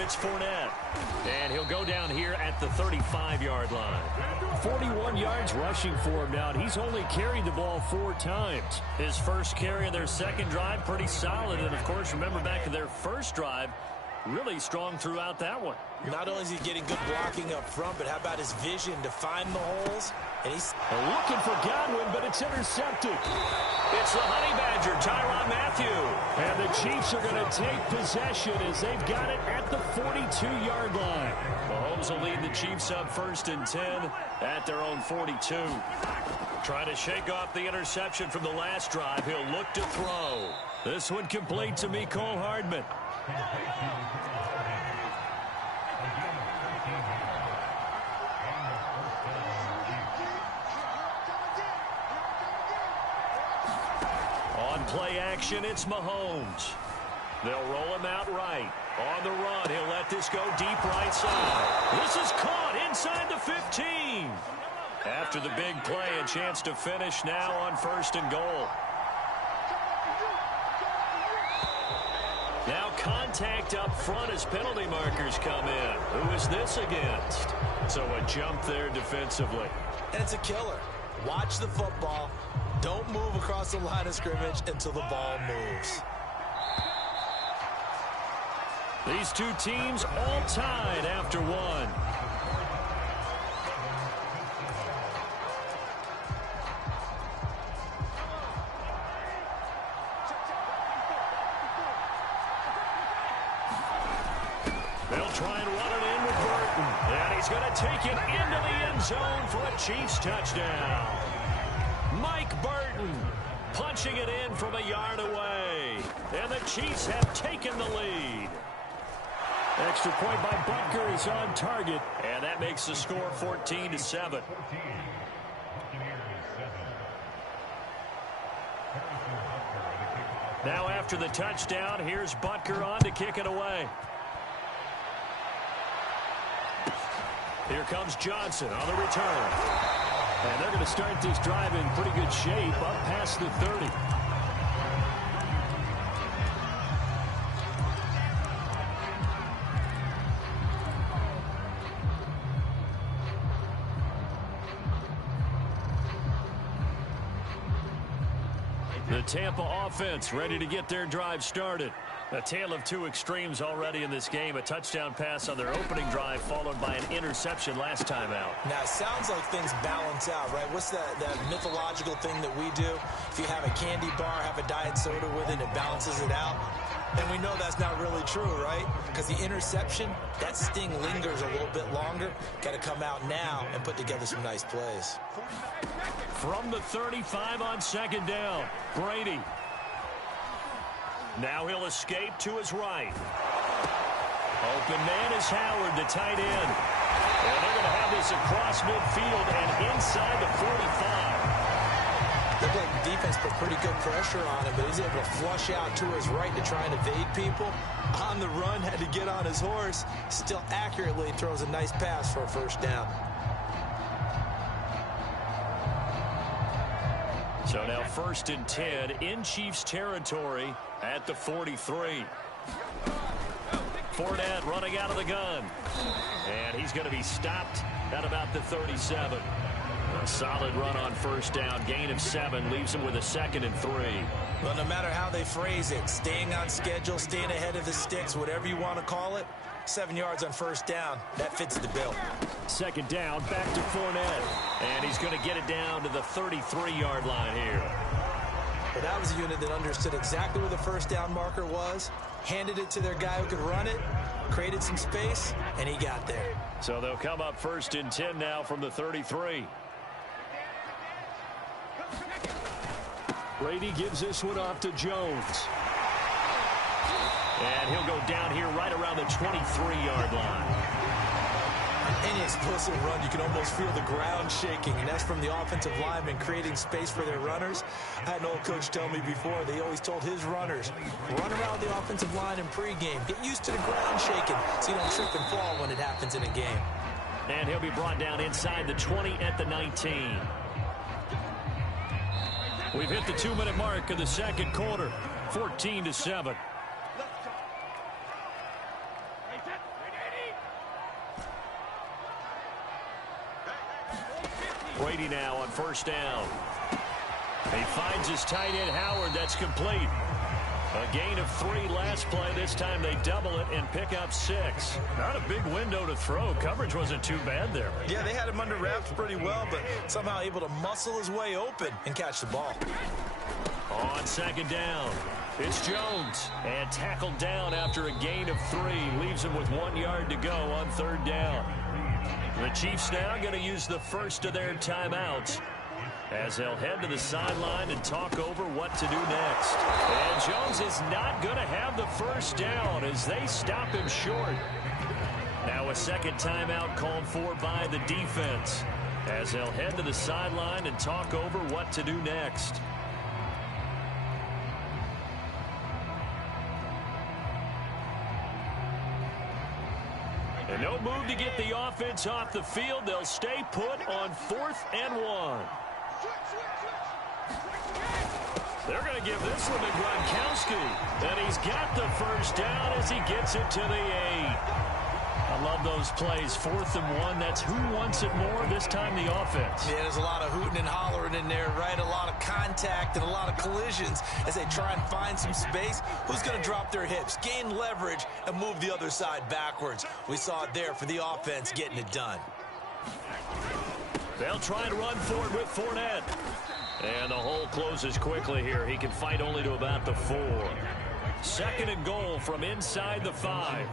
it's Fournette. And he'll go down here at the 35-yard line. 41 yards rushing for him now, and he's only carried the ball 4 times. His first carry of their second drive, pretty solid. And, of course, remember back to their first drive, really strong throughout that one. Not only is he getting good blocking up front, but how about his vision to find the holes? And he's looking for Godwin, but it's intercepted. It's the Honey Badger, Tyrann Mathieu. And the Chiefs are going to take possession as they've got it at the 42-yard line. Mahomes will lead the Chiefs up 1st and 10 at their own 42. Trying to shake off the interception from the last drive. He'll look to throw. This one complete to Mecole Hardman. On play action, it's Mahomes. They'll roll him out right. On the run, he'll let this go deep right side. This is caught inside the 15. After the big play, a chance to finish now on 1st and goal. Now contact up front as penalty markers come in. Who is this against? So a jump there defensively. And it's a killer. Watch the football. Don't move across the line of scrimmage until the ball moves. These two teams all tied after one. They'll try and run it in with Burton. And he's going to take it into the end zone for a Chiefs touchdown. Mike Burton punching it in from a yard away. And the Chiefs have taken the lead. Extra point by Butker is on target. And that makes the score 14-7. Now after the touchdown, here's Butker on to kick it away. Here comes Johnson on the return. And they're going to start this drive in pretty good shape up past the 30. The Tampa offense ready to get their drive started. A tale of two extremes already in this game. A touchdown pass on their opening drive followed by an interception last time out. Now, it sounds like things balance out, right? What's that mythological thing that we do? If you have a candy bar, have a diet soda with it, it balances it out. And we know that's not really true, right? Because the interception, that sting lingers a little bit longer. Got to come out now and put together some nice plays. From the 35 on 2nd down, Brady. Now he'll escape to his right. Open man is Howard, the tight end. And they're going to have this across midfield and inside the 45. Looked like the defense put pretty good pressure on him, but he's able to flush out to his right to try and evade people. On the run, had to get on his horse. Still accurately throws a nice pass for a 1st down. So now 1st and 10 in Chiefs territory at the 43. Fournette running out of the gun. And he's going to be stopped at about the 37. A solid run on 1st down. Gain of 7 leaves him with a 2nd and 3. Well, no matter how they phrase it, staying on schedule, staying ahead of the sticks, whatever you want to call it, 7 yards on 1st down. That fits the bill. 2nd down, back to Fournette. And he's going to get it down to the 33-yard line here. But that was a unit that understood exactly where the 1st down marker was, handed it to their guy who could run it, created some space, and he got there. So they'll come up 1st and 10 now from the 33. Brady gives this one off to Jones. And he'll go down here right around the 23-yard line. Any explosive run, you can almost feel the ground shaking, and that's from the offensive linemen creating space for their runners. I had an old coach tell me before, they always told his runners, run around the offensive line in pregame. Get used to the ground shaking so you don't trip and fall when it happens in a game. And he'll be brought down inside the 20 at the 19. We've hit the 2-minute mark of the 2nd quarter, 14-7. Brady now on first down. He finds his tight end Howard. That's complete. A gain of 3 last play. This time they double it and pick up 6. Not a big window to throw. Coverage wasn't too bad there. Yeah, they had him under wraps pretty well, but somehow able to muscle his way open and catch the ball. On second down, it's Jones. And tackled down after a gain of 3. Leaves him with 1 yard to go on third down. The Chiefs now going to use the first of their timeouts, as they'll head to the sideline and talk over what to do next. And Jones is not going to have the first down as they stop him short. Now a second timeout called for by the defense, as they'll head to the sideline and talk over what to do next. And no move to get the offense off the field. They'll stay put on 4th and 1. They're going to give this one to Gronkowski. And he's got the first down as he gets it to the 8. I love those plays. 4th and 1. That's who wants it more, this time the offense. Yeah, there's a lot of hooting and hollering in there, right? A lot of contact and a lot of collisions as they try and find some space. Who's going to drop their hips, gain leverage, and move the other side backwards? We saw it there for the offense getting it done. They'll try and run forward with Fournette. And the hole closes quickly here. He can fight only to about the 4. 2nd and goal from inside the 5.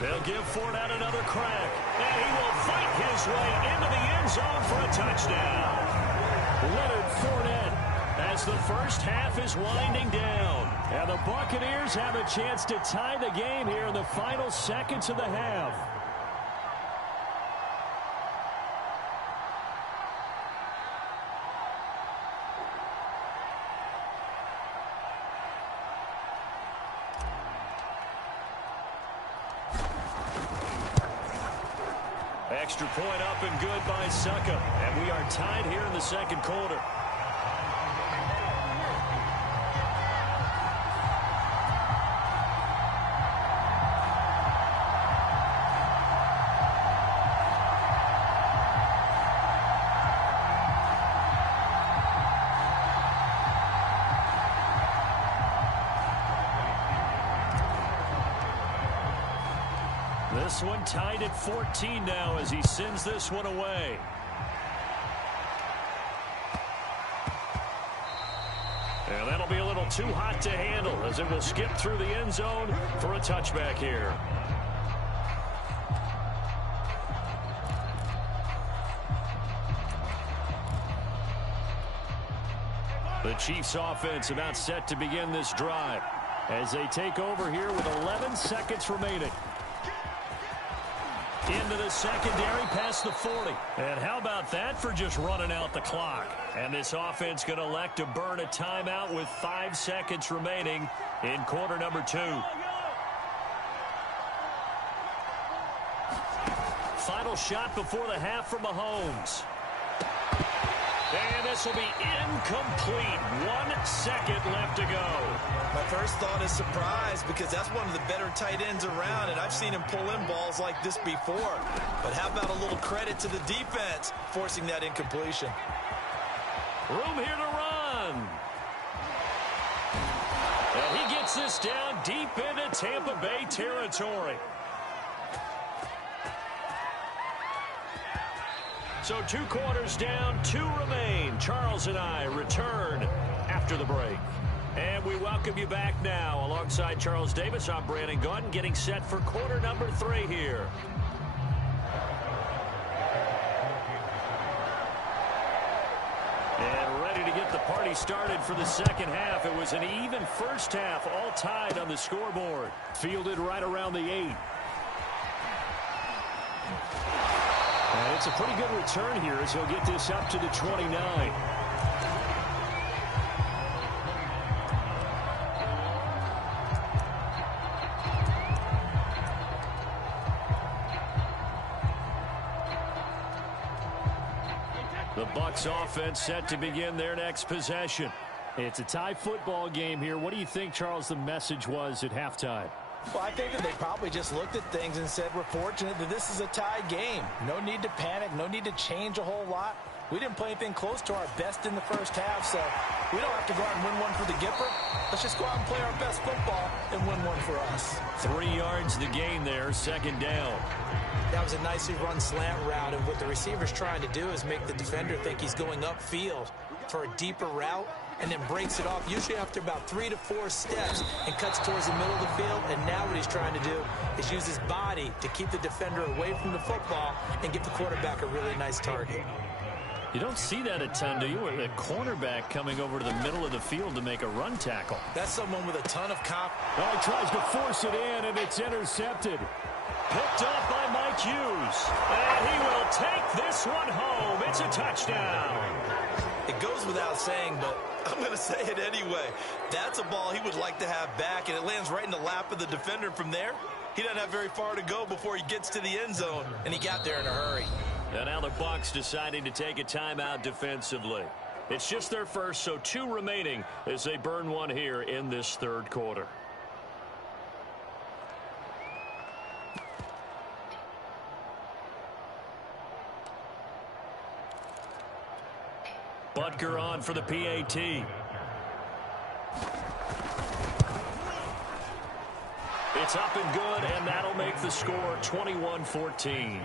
They'll give Fournette another crack. And he will fight his way into the end zone for a touchdown. Leonard Fournette, as the first half is winding down. And the Buccaneers have a chance to tie the game here in the final seconds of the half. Extra point up and good by Succa. And we are tied here in the second quarter. This one tied at 14 now as he sends this one away. And that'll be a little too hot to handle as it will skip through the end zone for a touchback here. The Chiefs offense about set to begin this drive as they take over here with 11 seconds remaining. Into the secondary past the 40. And how about that for just running out the clock? And this offense going to elect to burn a timeout with 5 seconds remaining in quarter number 2. Final shot before the half from Mahomes. And this will be incomplete. 1 second left to go. My first thought is surprise because that's one of the better tight ends around, and I've seen him pull in balls like this before. But how about a little credit to the defense forcing that incompletion? Room here to run. And he gets this down deep into Tampa Bay territory. So 2 quarters down, 2 remain. Charles and I return after the break. And we welcome you back now. Alongside Charles Davis, I'm Brandon Gaudin, getting set for quarter number 3 here. And ready to get the party started for the second half. It was an even first half, all tied on the scoreboard. Fielded right around the 8. And it's a pretty good return here as he'll get this up to the 29. The Bucs offense set to begin their next possession. It's a tie football game here. What do you think, Charles, the message was at halftime? Well, I think that they probably just looked at things and said, we're fortunate that this is a tie game. No need to panic, no need to change a whole lot. We didn't play anything close to our best in the first half, so we don't have to go out and win one for the Gipper. Let's just go out and play our best football and win one for us. 3 yards the gain there, second down. That was a nicely run slant route, and what the receiver's trying to do is make the defender think he's going upfield for a deeper route, and then breaks it off, usually after about 3 to 4 steps, and cuts towards the middle of the field. And now what he's trying to do is use his body to keep the defender away from the football and give the quarterback a really nice target. You don't see that a ton, do you? With a cornerback coming over to the middle of the field to make a run tackle. That's someone with a ton of confidence. Well, he tries to force it in, and it's intercepted. Picked up by Mike Hughes. And he will take this one home. It's a touchdown. It goes without saying, but I'm going to say it anyway. That's a ball he would like to have back, and it lands right in the lap of the defender. From there, he doesn't have very far to go before he gets to the end zone. And he got there in a hurry. And now the Bucs deciding to take a timeout defensively. It's just their first, so 2 remaining as they burn one here in this third quarter. Butker on for the PAT. It's up and good, and that'll make the score 21-14.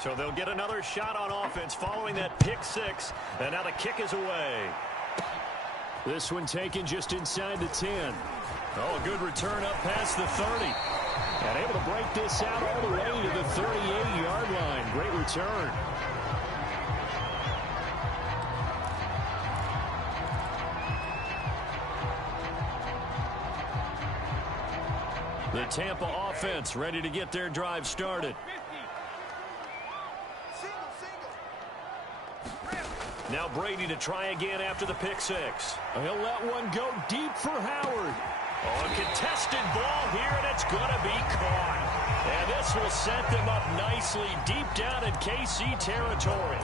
So they'll get another shot on offense following that pick 6, and now the kick is away. This one taken just inside the 10. Oh, a good return up past the 30. And able to break this out all the way to the 38-yard line. Great return. The Tampa offense ready to get their drive started. Now Brady to try again after the pick 6. He'll let one go deep for Howard. Oh, a contested ball here, and it's going to be caught. And this will set them up nicely deep down in KC territory.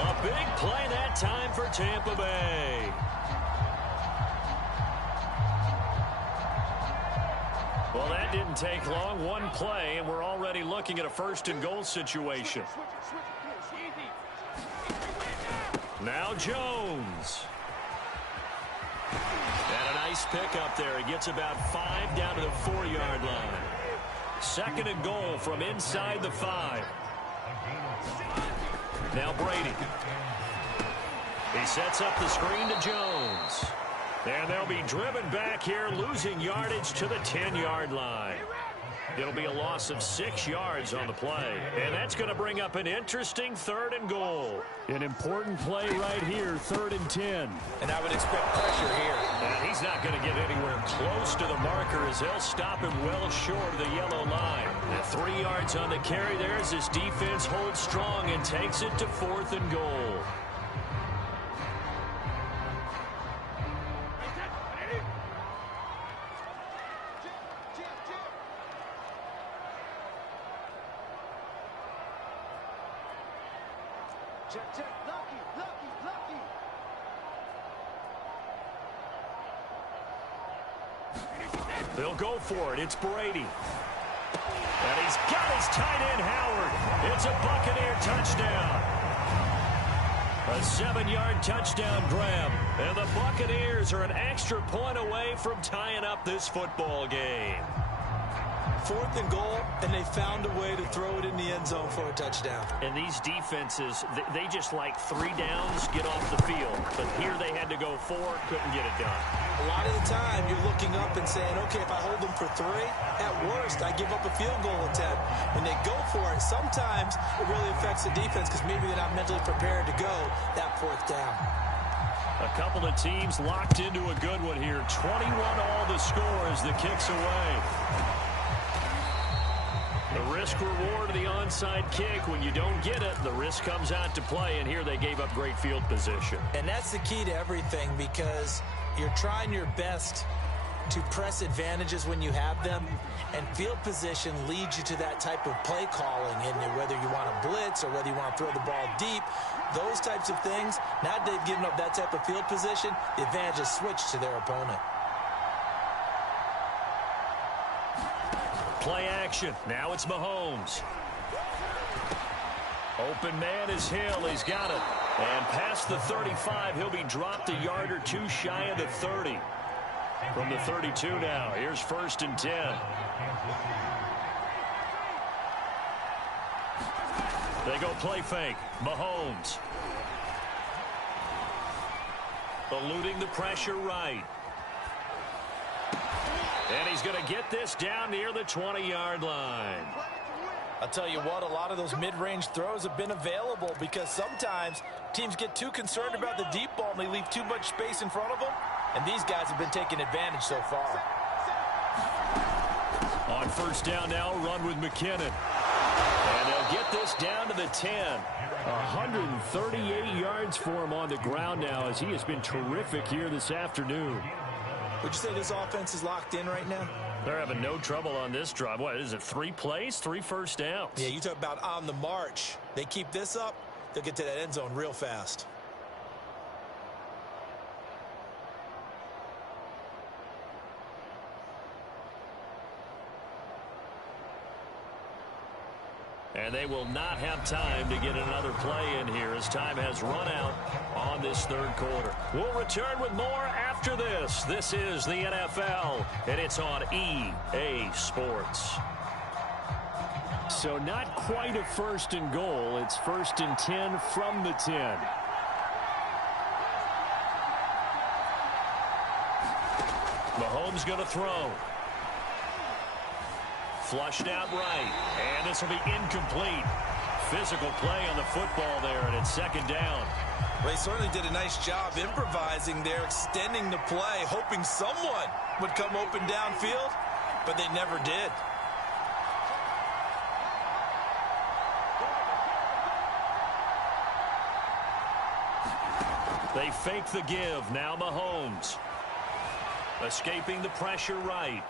A big play that time for Tampa Bay. Well, that didn't take long. One play, and we're already looking at a 1st and goal situation. Now Jones. And a nice pick up there. He gets about 5 down to the 4-yard line. 2nd and goal from inside the 5. Now Brady. He sets up the screen to Jones. And they'll be driven back here, losing yardage to the 10-yard line. It'll be a loss of 6 yards on the play. And that's going to bring up an interesting 3rd and goal. An important play right here, 3rd and 10. And I would expect pressure here. And he's not going to get anywhere close to the marker as they'll stop him well short of the yellow line. And 3 yards on the carry there as his defense holds strong and takes it to 4th and goal. They'll go for it. It's Brady. And he's got his tight end, Howard. It's a Buccaneer touchdown. A 7-yard touchdown grab. And the Buccaneers are an extra point away from tying up this football game. 4th and goal, and they found a way to throw it in the end zone for a touchdown. And these defenses, they just like 3 downs, get off the field. But here they had to go 4, couldn't get it done. A lot of the time, you're looking up and saying, okay, if I hold them for 3, at worst, I give up a field goal attempt. When they go for it, sometimes it really affects the defense because maybe they're not mentally prepared to go that 4th down. A couple of teams locked into a good one here. 21 all the score as the kick's away. The risk reward of the onside kick. When you don't get it, the risk comes out to play, and here they gave up great field position. And that's the key to everything because you're trying your best to press advantages when you have them, and field position leads you to that type of play calling, and whether you want to blitz or whether you want to throw the ball deep, those types of things. Now they've given up that type of field position, the advantage is switched to their opponent. Play action. Now it's Mahomes. Open man is Hill. He's got it. And past the 35, he'll be dropped a yard or two shy of the 30. From the 32 now. Here's 1st and 10. They go play fake. Mahomes. Eluding the pressure right. And he's going to get this down near the 20-yard line. I'll tell you what, a lot of those mid-range throws have been available because sometimes teams get too concerned about the deep ball and they leave too much space in front of them. And these guys have been taking advantage so far. On 1st down now, run with McKinnon. And they'll get this down to the 10. 138 yards for him on the ground now as he has been terrific here this afternoon. Would you say this offense is locked in right now? They're having no trouble on this drive. What is it, 3 plays, 3 first downs? Yeah, you talk about on the march. They keep this up, they'll get to that end zone real fast. And they will not have time to get another play in here as time has run out on this 3rd quarter. We'll return with more after this. This is the NFL, and it's on EA Sports. So not quite a 1st and goal. It's 1st and 10 from the 10. Mahomes going to throw. Flushed out right, and this will be incomplete. Physical play on the football there, and it's 2nd down. Well, he certainly did a nice job improvising there, extending the play, hoping someone would come open downfield, but they never did. They fake the give. Now Mahomes. Escaping the pressure right.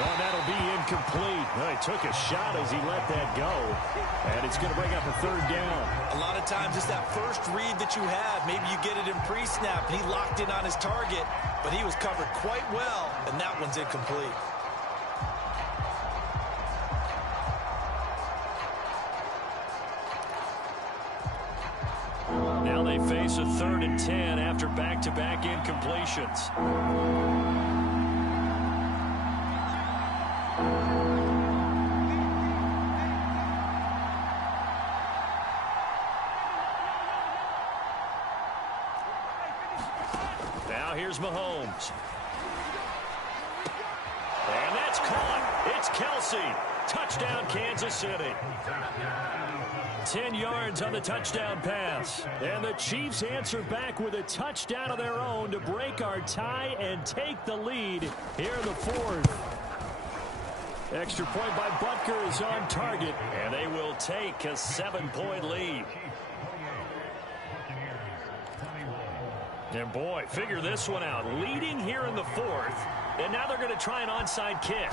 Well, that'll be incomplete. Well, he took a shot as he let that go. And it's going to bring up a 3rd down. A lot of times it's that first read that you have. Maybe you get it in pre-snap, and he locked in on his target, but he was covered quite well, and that one's incomplete. Now they face a 3rd and 10 after back-to-back incompletions. Now here's Mahomes. And that's caught. It's Kelsey. Touchdown, Kansas City. 10 yards on the touchdown pass. And the Chiefs answer back with a touchdown of their own to break our tie and take the lead here in the 4th. Extra point by Butker is on target, and they will take a 7-point lead. And boy, figure this one out. Leading here in the 4th, and now they're going to try an onside kick.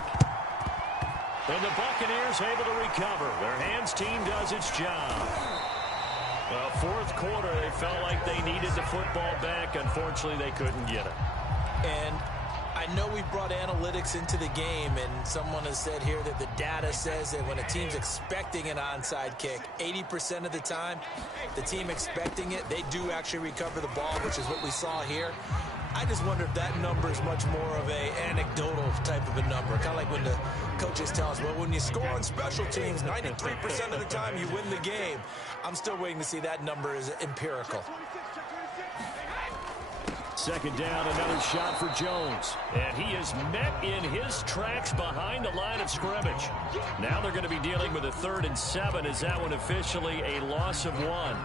And the Buccaneers able to recover. Their hands team does its job. Well, 4th quarter, they felt like they needed the football back. Unfortunately, they couldn't get it. And I know we brought analytics into the game, and someone has said here that the data says that when a team's expecting an onside kick, 80% of the time, the team expecting it, they do actually recover the ball, which is what we saw here. I just wonder if that number is much more of a anecdotal type of a number. Kind of like when the coaches tell us, well, when you score on special teams, 93% of the time you win the game. I'm still waiting to see that number is empirical. 2nd down, another shot for Jones. And he is met in his tracks behind the line of scrimmage. Now they're going to be dealing with a 3rd and 7. Is that one officially a loss of 1?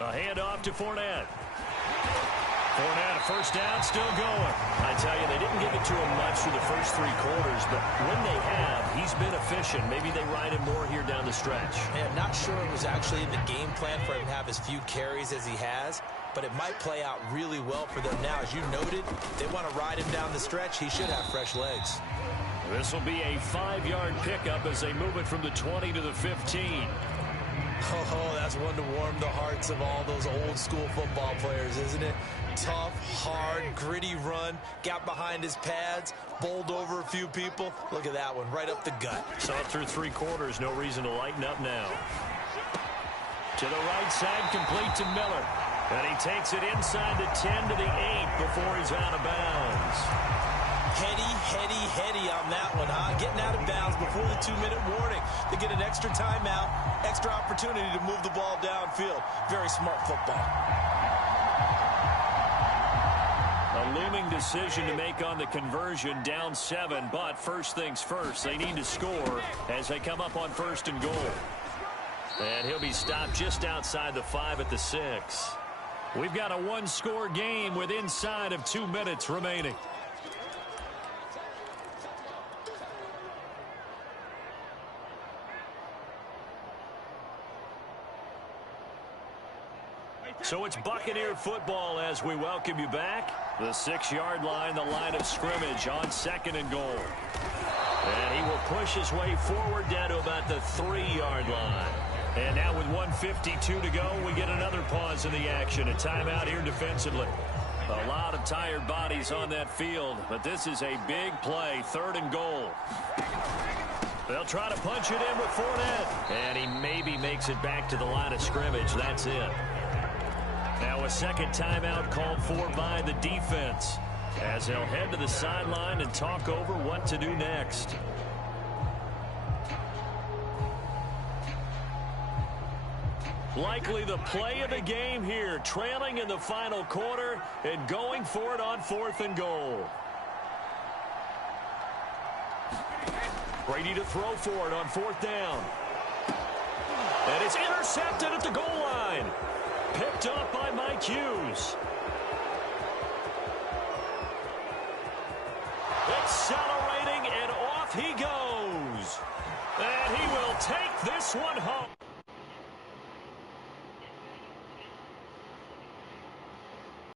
A handoff to Fournette. Fournette, first down, still going. I tell you, they didn't give it to him much through the first 3 quarters, but when they have, he's been efficient. Maybe they ride him more here down the stretch. Yeah, not sure it was actually in the game plan for him to have as few carries as he has, but it might play out really well for them now. As you noted, they want to ride him down the stretch. He should have fresh legs. This will be a 5-yard pickup as they move it from the 20 to the 15. Oh, that's one to warm the hearts of all those old-school football players, isn't it? Tough, hard, gritty run, got behind his pads, bowled over a few people. Look at that one, right up the gut. Saw it through 3 quarters, no reason to lighten up now. To the right side, complete to Miller. And he takes it inside the 10 to the 8 before he's out of bounds. Heady on that one, huh? Getting out of bounds before the 2-minute warning. They get an extra timeout, extra opportunity to move the ball downfield. Very smart football. A looming decision to make on the conversion, down 7, but first things first, they need to score as they come up on 1st and goal. And he'll be stopped just outside the 5 at the 6. We've got a 1-score game with inside of 2 minutes remaining. So it's Buccaneer football as we welcome you back. The 6-yard line, the line of scrimmage on 2nd and goal. And he will push his way forward down to about the 3-yard line. And now with 1:52 to go, we get another pause in the action. A timeout here defensively. A lot of tired bodies on that field, but this is a big play, 3rd and goal. They'll try to punch it in with Fournette. And he maybe makes it back to the line of scrimmage. That's it. Now a second timeout called for by the defense as they'll head to the sideline and talk over what to do next. Likely the play of the game here, trailing in the final quarter and going for it on 4th and goal. Brady to throw for it on 4th down. And it's intercepted at the goal line. Picked up by Mike Hughes. Accelerating, and off he goes. And he will take this one home.